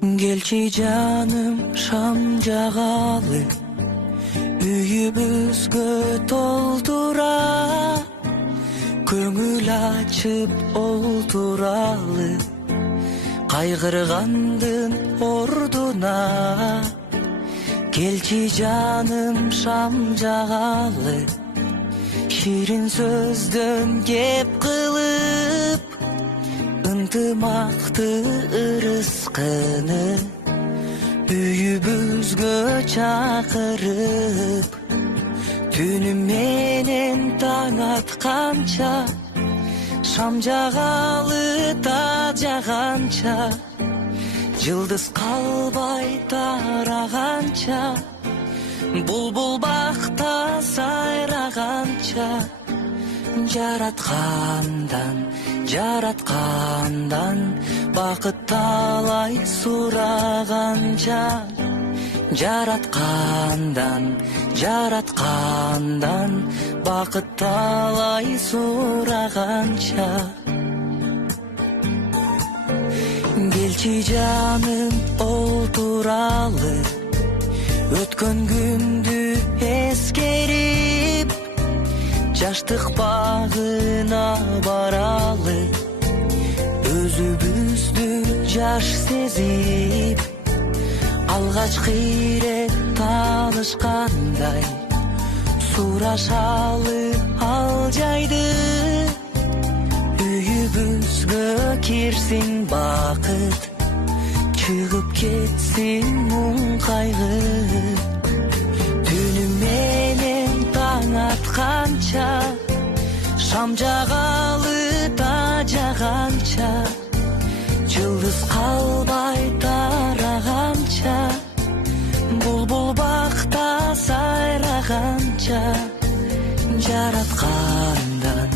Келчи жаным шам жагалы, үйүбүзгө толтура, көңүл ачып олтуралы, кайгыргандын ордуна. Келчи жаным шам жагалы, ширин сөздөн кеп кылып, ынтымакты ырыскыны үйүбүзгө чакырып, түнү менен таң атканча, шам жагалы та жаганча, жылдыз калбай тараганча, булбул бакта сайраганча, жараткандан бакыт талай сураганча, жараткандан бакыт талай сураганча. Келчи жаным олтуралы, өткөн күндү эскерип, жаштык багына баралы, өзүбүздү жаш сезип, алгачкы ирет таанышкандай, сурашалы ал жайды, үйүбүзгө кирсин бакыт, чыгып кетсин муң кайгы. Түнү менен таң атканча, шам жагалы та жаганча, жылдыз калбай тараганча, булбул бакта сайраганча, жараткандан